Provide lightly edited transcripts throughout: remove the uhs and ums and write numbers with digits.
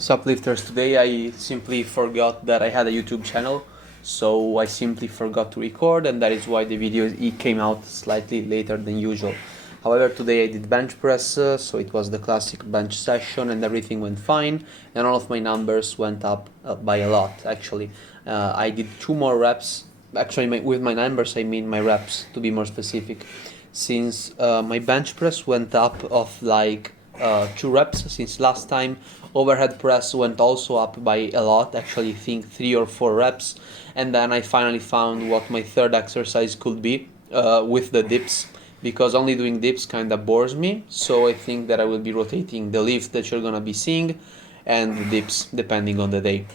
Suplifters, today I simply forgot that I had a YouTube channel, so I simply forgot to record, and that is why the video it came out slightly later than usual. However, today I did bench press, so it was the classic bench session and everything went fine, and all of my numbers went up by a lot actually. I did 2 more reps, actually with my numbers I mean my reps to be more specific, since my bench press went up of like 2 reps since last time. Overhead press went also up by a lot, actually I think 3 or 4 reps, and then I finally found what my third exercise could be with the dips, because only doing dips kinda bores me, so I think that I will be rotating the lift that you're gonna be seeing and the dips depending on the day.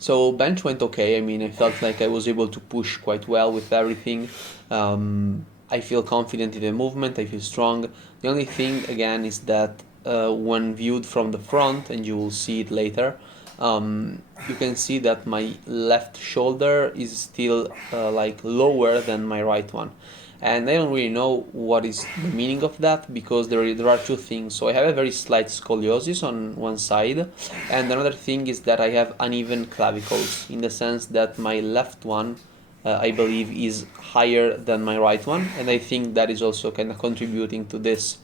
So bench went okay. I mean, I felt like I was able to push quite well with everything. I feel confident in the movement. I feel strong. The only thing again is that when viewed from the front, and you will see it later, you can see that my left shoulder is still like lower than my right one. And I don't really know what is the meaning of that, because there are 2 things. So I have a very slight scoliosis on one side, and another thing is that I have uneven clavicles, in the sense that my left one I believe is higher than my right one, and I think that is also kind of contributing to this.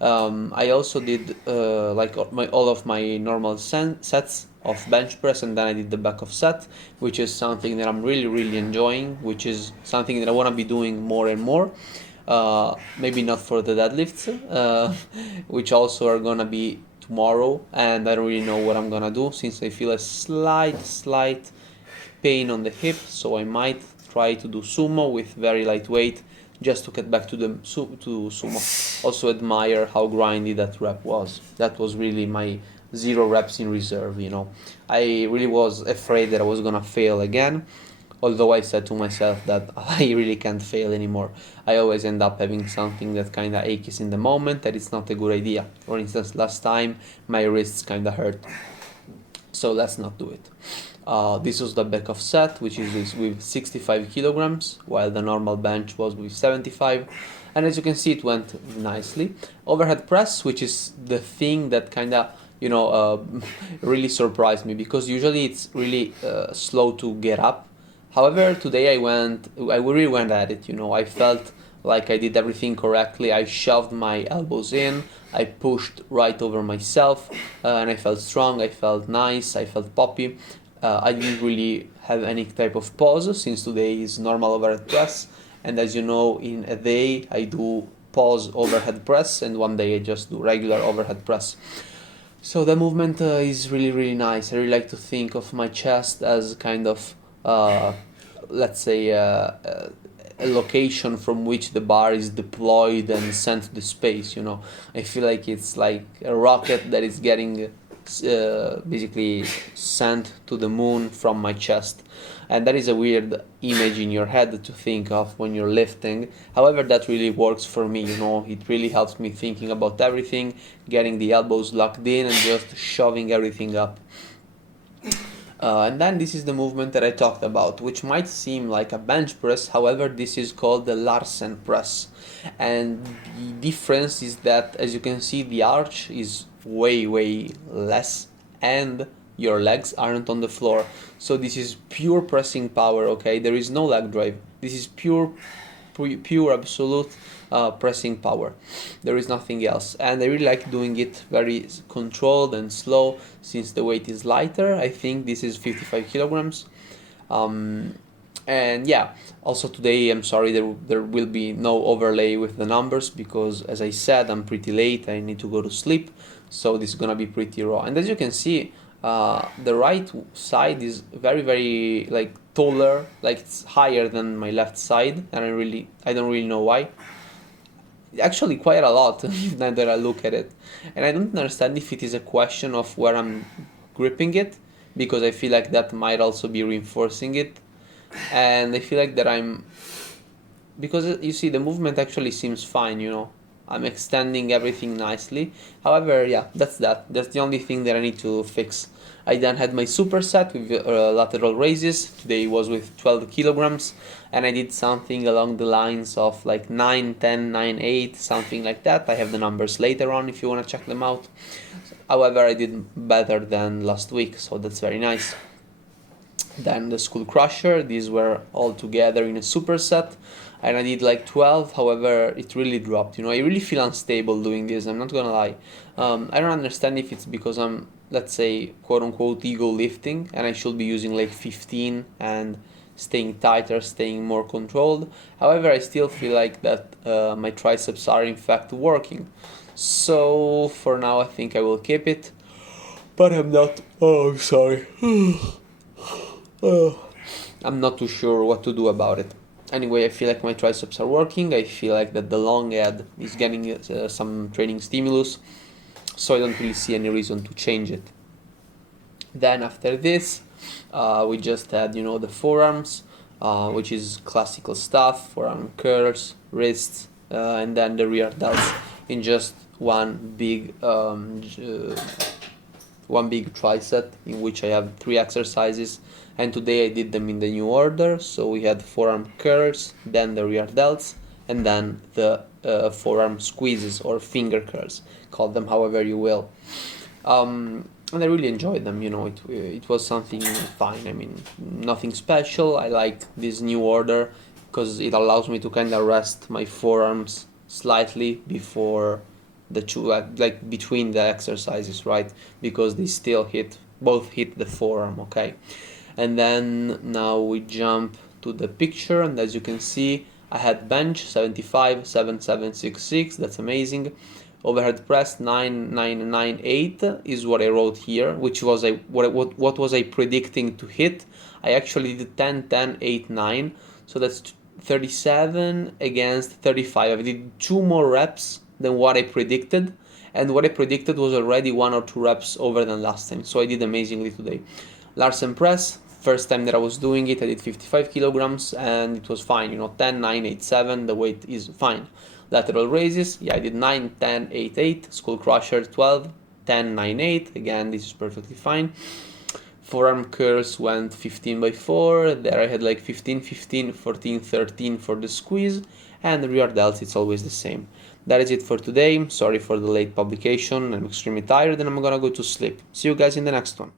I also did like all of my normal sets of bench press, and then I did the back of set, which is something that I'm really enjoying, which is something that I want to be doing more and more. Maybe not for the deadlifts, which also are gonna be tomorrow, and I don't really know what I'm gonna do, since I feel a slight pain on the hip, so I might try to do sumo with very light weight, just to get back to sumo. Also admire how grindy that rep was. That was really my 0 reps in reserve, you know. I really was afraid that I was gonna fail again, although I said to myself that I really can't fail anymore. I always end up having something that kinda aches in the moment, that it's not a good idea. For instance, last time my wrists kinda hurt, so let's not do it. This was the back of set, which is with 65 kilograms, while the normal bench was with 75. And as you can see, it went nicely. Overhead press, which is the thing that kind of, really surprised me, because usually it's really slow to get up. However, today I really went at it, I felt like I did everything correctly. I shoved my elbows in, I pushed right over myself, and I felt strong, I felt nice, I felt poppy. I didn't really have any type of pause, since today is normal overhead press, and as you know, in a day I do pause overhead press, and one day I just do regular overhead press. So the movement is really nice. I really like to think of my chest as kind of, let's say, a location from which the bar is deployed and sent to the space. I feel like it's like a rocket that is getting basically sent to the moon from my chest, and that is a weird image in your head to think of when you're lifting. However, that really works for me. It really helps me thinking about everything, getting the elbows locked in and just shoving everything up. And then this is the movement that I talked about, which might seem like a bench press. However, this is called the Larsen Press, and the difference is that, as you can see, the arch is way less, and your legs aren't on the floor. So this is pure pressing power, okay? There is no leg drive. This is pure absolute pressing power. There is nothing else, and I really like doing it very controlled and slow, since the weight is lighter. I think this is 55 kilograms. And yeah, also today, I'm sorry, there will be no overlay with the numbers, because as I said, I'm pretty late, I need to go to sleep, so this is gonna be pretty raw. And as you can see, the right side is very like taller, like it's higher than my left side, and I don't really know why. Actually quite a lot, now that I look at it. And I don't understand if it is a question of where I'm gripping it, because I feel like that might also be reinforcing it. And I feel like that because you see, the movement actually seems fine. I'm extending everything nicely. However, yeah, that's the only thing that I need to fix. I then had my superset with lateral raises. Today was with 12 kilograms, and I did something along the lines of like 9, 10, 9, 8, something like that. I have the numbers later on if you want to check them out. However, I did better than last week, so that's very nice. Then the Skull Crusher, these were all together in a superset, and I did like 12. However, it really dropped. I really feel unstable doing this, I'm not gonna lie. I don't understand if it's because I'm, let's say, quote unquote ego lifting, and I should be using like 15 and staying tighter, staying more controlled. However, I still feel like that my triceps are in fact working. So for now, I think I will keep it, but I'm not. Oh, I'm sorry. I'm not too sure what to do about it. Anyway, I feel like my triceps are working. I feel like that the long head is getting some training stimulus, so I don't really see any reason to change it. Then after this, we just had, the forearms, which is classical stuff, forearm curls, wrists, and then the rear delts in just one big tricep, in which I have 3 exercises, and today I did them in the new order. So we had forearm curls, then the rear delts, and then the forearm squeezes or finger curls, call them however you will. And I really enjoyed them. It was something fine. I mean, nothing special. I like this new order because it allows me to kind of rest my forearms slightly before the two, like between the exercises, right? Because they still both hit the forearm, okay? And then now we jump to the picture, and as you can see, I had bench 75, 7766, that's amazing. Overhead press 9998 is what I wrote here, which was what was I predicting to hit. I actually did 10, 10, 8, 9, so that's 37 against 35. I did 2 more reps than what I predicted, and what I predicted was already 1 or 2 reps over than last time, so I did amazingly today. Larsen Press, first time that I was doing it, I did 55 kilograms and it was fine, 10, 9, 8, 7, the weight is fine. Lateral Raises, yeah, I did 9, 10, 8, 8, Skull Crusher 12, 10, 9, 8, again, this is perfectly fine. Forearm curls went 15 by 4, there I had like 15, 15, 14, 13 for the squeeze, and the rear delts, it's always the same. That is it for today. Sorry for the late publication, I'm extremely tired and I'm gonna go to sleep. See you guys in the next one.